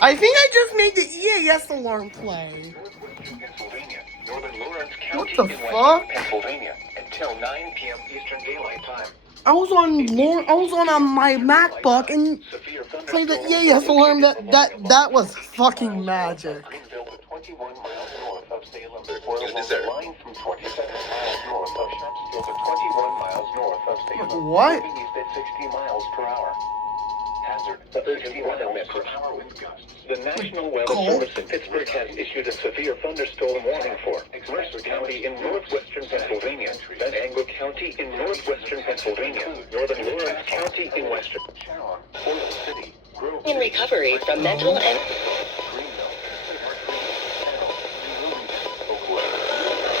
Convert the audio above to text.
I think I just made the EAS alarm play. Northern Lawrence What County the in fuck? western Pennsylvania until 9 p.m. Eastern Daylight Time. I was on my MacBook and played the EAS alarm. That was fucking magic. Greenville, 21 miles north of Salem. Line from 27 miles north of Sharpsville to 21 miles north of Salem. What? Moving east at 60 miles per hour. Hazard, 30 miles per hour wind gusts. The National Weather Service in Pittsburgh has issued a severe thunderstorm warning for Mercer County in northwestern Pennsylvania, Venango County in northwestern Pennsylvania, Northern Lawrence County in western Sharon, Portland City, Grove In recovery from mental and